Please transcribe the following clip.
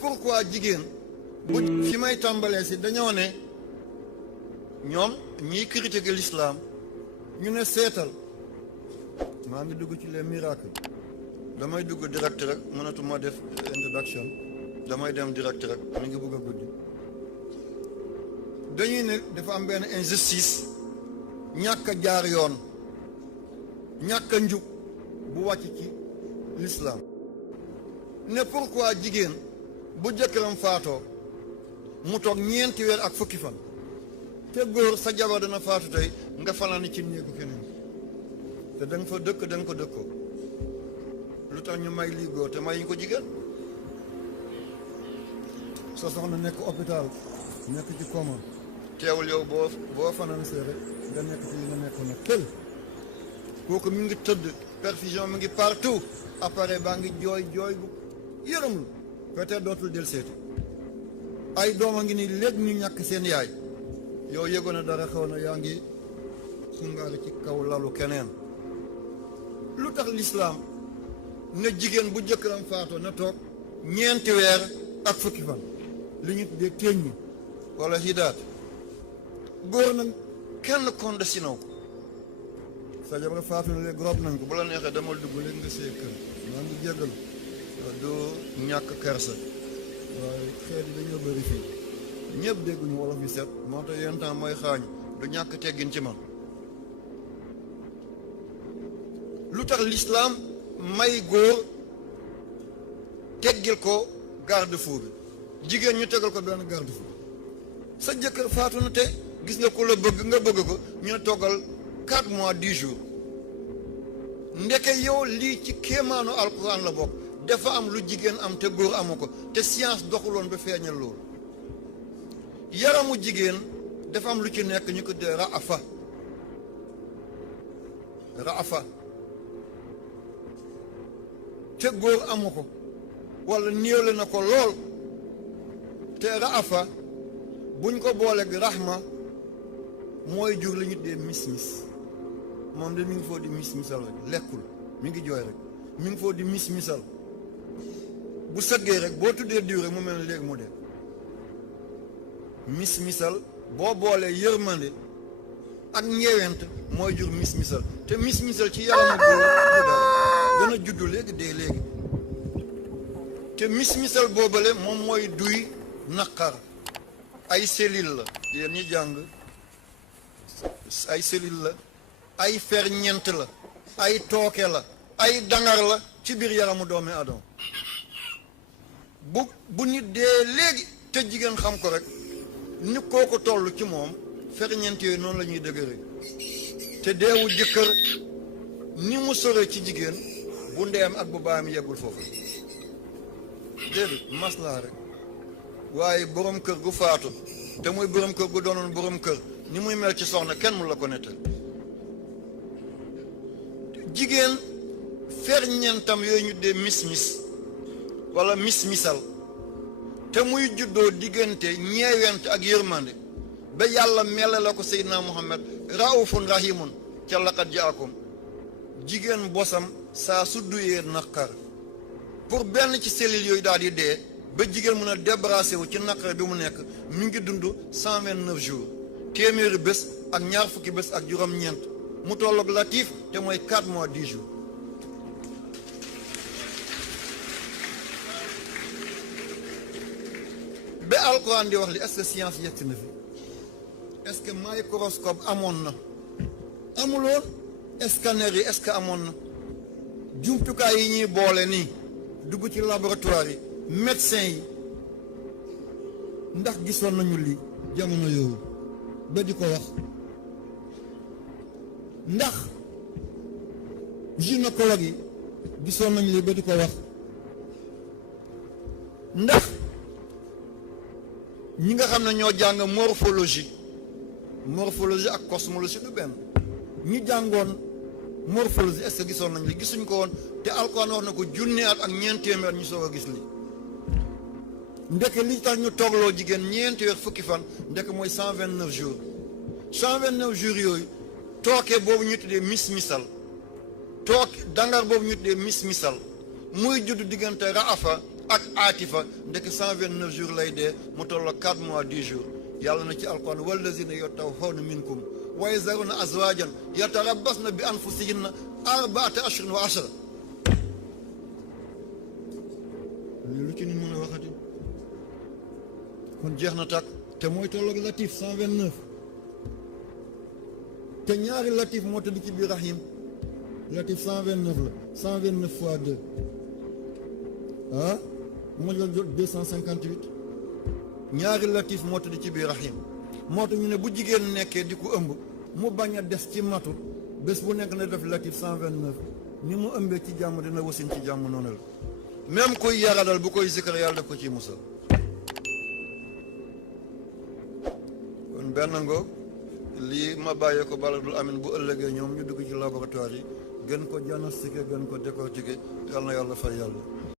pourquoi jigéen bu fi may tàmbalee si dañoo ne ñoom ñiy critiquer l'islam ñu ne seetal maa ngi dugg ci les miracles damay dugg direct rek mënatuma def introduction damay dem direct rek mi ngi bëgg a guddi dañuy ne dafa am benn injustice ñàkk a jaar yoon ñàkk a njub bu wàcc ci l'islam ne pourquoi jigéen bu jëkkëram faatoo mu toog ñeenti weer ak fukki fan te góor sa jabar dana faatu tey nga fanaani ci néegu keneen te da nga fa dëkk da nga ko dëkkoo lu tax ñu may lii góor te mayuñ ko jigéen sa soxna nekk hôpital nekk ci coma teewul yow boo fanaan see rek nga nekk ci li nga nekkoon nag tël kooku mi ngi tëdd perfusion mi ngi partout appareil baa ngi jooy bu yërëmlu peut-être dootul del seeti ay dooma ngi nii léegi ñu ñàkk seen yaay yow yëgoon na dara xaw na yaa ngi sungaari ci kaw lalu keneen lu tax l'islam ne jigéen bu jëkkëram faatoo na toog ñeenti weer ak fukki fan li ñu tuddee téeñ wala hidaat góor nag kenn condamné ko sa jabar faatu na léegi rob nañ ko bu la neexee demal dugg léegi nga see kër maa ngi jéggal du ñàkk kersa waaye xeet yi dañoo bëri fii ñëpp dégguñu wolof yu set moo tax yenn temps mooy xaañ du ñàkk teggin ci man lu tax l'islam may góor teggil ko garde-fou bi jigéen ñu tegal ko benn garde-fou sa jëkkër faatu na te gis nga ko la bëgg nga bëgg ko ñu ne toggal 4 mois 10 jours ndeke yow lii ci kéemaanu alquran la bokk dafa am lu jigéen am te góor amu ko te science doxuloon ba feeñal loolu yaramu jigéen dafa am lu ci nekk ñu ko dee raafa te góor amu ko wala néewle na ko lool te raafa buñ ko booleeg rahma mooy jur li ñu dee mis-mis moom de mi ngi foo di mis-misal rek lekkul mi ngi jooy rek mi ngi foo di mis-misal bu sëggee rek boo tuddee diw rek mu mel ne léegi mu dee mis-misal boo boolee yërmande ak ñeewent mooy jur mis-misal te mis-misal ci yaramu góor dana juddu léegi dee léegi te mis-misal boobale moom mooy duy naqar ay cellule la yéen ñi jàng ay cellule la ay ferñeent la ay tooke la ay dangar la ci biir yaramu doomi adama bu nit dee léegi te jigéen xam ko rek ni kooku toll ci moom ferñeent yooyu noonu la ñuy dëgëre te deewu jëkkër ni mu sore ci jigéen bu ndeem ak bu baayam yeggul foofu déedéet maslaa rek waaye borom kër gu faatu te muy borom kër gu doonoon borom kër ni muy mel ci soxna kenn mu la ko nettal jigéen ferñeentam yooyu ñu dee mis-mis wala mis-misal te muy juddoo diggante ñeewent ak yërmande ba yàlla mele la ko Seydina Muhammad raufun rahimun ca laqad jaakum jigéen bosam saa su duyee naqar pour benn ci cellules yooyu daal di dee ba jigéen mën a débarrassé wu ci naqar bi mu nekk mi ngi dund 129 jours téeméeri bés ak ñaar fukki bés ak juróom-ñeent mu tolloog latif te mooy 4 mois 10 jours ba alquran di wax li est-ce que science yegg na fi est-ce que microscope amoon na amuloon scanner yi est-ce que amoon na jumtukaay yi ñuy boole nii dugg ci laboratoire yi médecin yi ndax gisoon nañu lii jamono yooyu ba di ko wax ndax gynécologue yi gisoon nañu lii ba di ko wax ndax ñi nga xam ne ñoo jàng morphologie ak cosmologie du benn ñi jàngoon morphologie est-ce que gisoon nañ li gisuñ ko woon te alquran wax na ko junne at ak ñeent téeméer ñu soog a gis li ndeke li tax ñu toogloo jigéen ñeenti weer fukki fan ndeke mooy 129 jours 129 jours yooyu tooke boobu ñu tuddee mis-misal tooke dangar boobu ñu tuddee mis-misal muy judd diggante raafa ak aatifa ndekk 129 jours lay dee mu tolloo 4 mois 10 jours yàlla na ci alquran wallazina yatawaffawna minkum wa yazaruna azwajan yatarabbasna bi anfusihinna 4 ashhurin wa 10 lii lu ci nit mën a waxati kon jeex na tàkk te mooy tolloog latif 129 te ñaari latif moo tëdd ci biir rahim latif 129 la 129 fois 2 moo la jot 258 ñaari latif moo tëdd ci biir rahim moo tax ñu ne bu jigéen nekkee di ko ëmb mu bañ a des ci matu bés bu nekk na def latif 129 ni mu ëmbee ci jàmm dina wasin ci jàmm noonu la même koy yaradal bu koy zikkar yàlla def ko ci musal kon benn ngoog lii ma bàyyee ko baladul amin bu ëllëgee ñoom ñu dugg ci laboratoire yi gën ko diagnostiqué gën ko décortiqué yàlla na yàlla fay yàlla